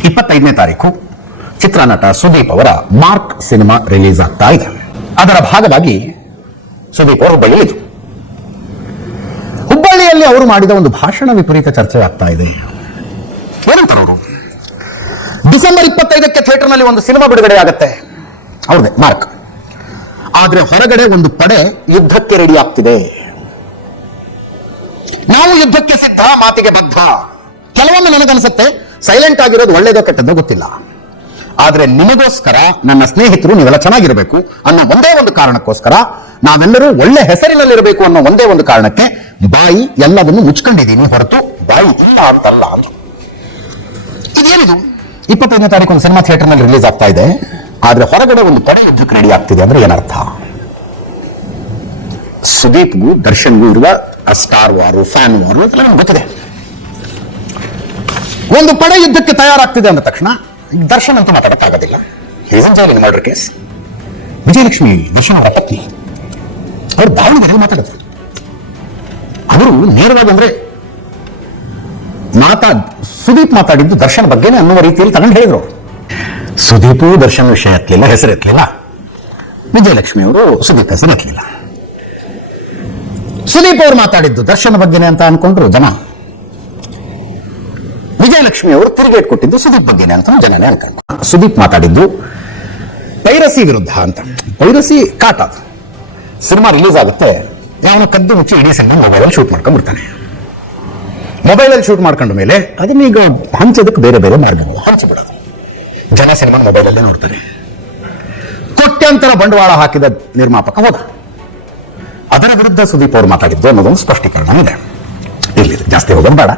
25ನೇ ತಾರೀಕು ಚಿತ್ರನಟ ಸುದೀಪ್ ಅವರ ಮಾರ್ಕ್ ಸಿನಿಮಾ ರಿಲೀಸ್ ಆಗ್ತಾ ಇದೆ. ಅದರ ಭಾಗವಾಗಿ ಸುದೀಪ್ ಅವರು ಹುಬ್ಬಳ್ಳಿಯಲ್ಲಿದ್ದು, ಹುಬ್ಬಳ್ಳಿಯಲ್ಲಿ ಅವರು ಮಾಡಿದ ಒಂದು ಭಾಷಣ ವಿಪರೀತ ಚರ್ಚೆ ಆಗ್ತಾ ಇದೆ. ಏನಂತಾರೆ ಅವರು? ಡಿಸೆಂಬರ್ 25ಕ್ಕೆ ಥಿಯೇಟರ್ನಲ್ಲಿ ಒಂದು ಸಿನಿಮಾ ಬಿಡುಗಡೆ ಆಗುತ್ತೆ, ಅವ್ರದೇ ಮಾರ್ಕ್. ಆದ್ರೆ ಹೊರಗಡೆ ಒಂದು ಪಡೆ ಯುದ್ಧಕ್ಕೆ ರೆಡಿ ಆಗ್ತಿದೆ. ನಾವು ಯುದ್ಧಕ್ಕೆ ಸಿದ್ಧ, ಮಾತಿಗೆ ಬದ್ಧ. ಕೆಲವೊಮ್ಮೆ ನನಗನ್ಸುತ್ತೆ ಸೈಲೆಂಟ್ ಆಗಿರೋದು ಒಳ್ಳೇದೋ ಕೆಟ್ಟದ್ದೋ ಗೊತ್ತಿಲ್ಲ, ಆದ್ರೆ ನಿಮಗೋಸ್ಕರ, ನನ್ನ ಸ್ನೇಹಿತರು ನೀವೆಲ್ಲ ಚೆನ್ನಾಗಿರಬೇಕು ಅನ್ನೋ ಒಂದೇ ಒಂದು ಕಾರಣಕ್ಕೋಸ್ಕರ, ನಾವೆಲ್ಲರೂ ಒಳ್ಳೆ ಹೆಸರಿನಲ್ಲಿರಬೇಕು ಅನ್ನೋ ಒಂದೇ ಒಂದು ಕಾರಣಕ್ಕೆ ಬಾಯಿ ಎಲ್ಲವನ್ನು ಮುಚ್ಕೊಂಡಿದ್ದೀನಿ ಹೊರತು ಬಾಯಿ ಇಲ್ಲ ಅಂತಲ್ಲ. ಇದೇನಿದು? 25ನೇ ತಾರೀಕು ಒಂದು ಸಿನಿಮಾ ಥಿಯೇಟರ್ನಲ್ಲಿ ರಿಲೀಸ್ ಆಗ್ತಾ ಇದೆ, ಆದ್ರೆ ಹೊರಗಡೆ ಒಂದು ಪಡೆ ಯುದ್ಧಕ್ಕೆ ರೆಡಿ ಆಗ್ತಿದೆ ಅಂದ್ರೆ ಏನರ್ಥ? ಸುದೀಪ್ಗೂ ದರ್ಶನ್ಗೂ ಇರುವ ಸ್ಟಾರ್ ವಾರು, ಫ್ಯಾನ್ ವಾರು ಅಂತ ನಮ್ಗೆ ಗೊತ್ತಿದೆ. ಒಂದು ಪಡೆ ಯುದ್ಧಕ್ಕೆ ತಯಾರಾಗ್ತಿದೆ ಅಂದ ತಕ್ಷಣ ದರ್ಶನ್ ಅಂತೂ ಮಾತಾಡಕ್ಕಾಗೋದಿಲ್ಲ. ಇನ್ ಮರ್ಡರ್ ಕೇಸ್. ವಿಜಯಲಕ್ಷ್ಮಿ ದರ್ಶನ್ ಅವರ ಪತ್ನಿ, ಅವರು ದಾವಣಗೆರೆ ಮಾತಾಡಿದ್ರು. ಅವರು ನೇರವಾಗಿ ಅಂದ್ರೆ ಸುದೀಪ್ ಮಾತಾಡಿದ್ದು ದರ್ಶನ್ ಬಗ್ಗೆನೇ ಅನ್ನುವ ರೀತಿಯಲ್ಲಿ ತಗೊಂಡು ಹೇಳಿದ್ರು. ಸುದೀಪು ದರ್ಶನ್ ವಿಷಯ ಎತ್ತಲಿಲ್ಲ, ಹೆಸರು ಎತ್ತಲಿಲ್ಲ. ವಿಜಯಲಕ್ಷ್ಮಿ ಅವರು ಸುದೀಪ್ ಹೆಸರು ಎತ್ತಲಿಲ್ಲ. ಸುದೀಪ್ ಅವರು ಮಾತಾಡಿದ್ದು ದರ್ಶನ್ ಬಗ್ಗೆನೇ ಅಂತ ಅನ್ಕೊಂಡ್ರು ಜನ. ವಿಜಯಲಕ್ಷ್ಮಿ ಅವರು ತಿರುಗೇಟ್ ಕೊಟ್ಟಿದ್ದು ಸುದೀಪ್ ಬಗ್ಗೆನೇ ಅಂತ ಜನನೇ ಅನ್ಕೊಂಡು. ಸುದೀಪ್ ಮಾತಾಡಿದ್ದು ಪೈರಸಿ ವಿರುದ್ಧ ಅಂತ. ಪೈರಸಿ ಕಾಟ. ಸಿನಿಮಾ ರಿಲೀಸ್ ಆಗುತ್ತೆ, ಯಾವನ ಕದ್ದು ಮುಚ್ಚಿ ಇಡೀ ಸಿನಿಮಾ ಮೊಬೈಲಲ್ಲಿ ಶೂಟ್ ಮಾಡ್ಕೊಂಡ್ಬಿಡ್ತಾನೆ. ಮೊಬೈಲಲ್ಲಿ ಶೂಟ್ ಮಾಡ್ಕೊಂಡ ಮೇಲೆ ಅದನ್ನ ಈಗ ಹಂಚೋದಕ್ಕೆ ಬೇರೆ ಬೇರೆ ಮಾರ್ಗಗಳು ಹಂಚಿಬಿಡೋದು. ಜನ ಸಿನಿಮಾ ಮೊಬೈಲಲ್ಲೇ ನೋಡ್ತಾರೆ. ಕೋಟ್ಯಾಂತರ ಬಂಡವಾಳ ಹಾಕಿದ ನಿರ್ಮಾಪಕ ಹೋದ. ಅದರ ವಿರುದ್ಧ ಸುದೀಪ್ ಅವರು ಮಾತಾಡಿದ್ದು ಅನ್ನೋದೊಂದು ಸ್ಪಷ್ಟೀಕರಣ ಇದೆ. ಇಲ್ಲಿ ಜಾಸ್ತಿ ಹೋಗೋದು ಬೇಡ.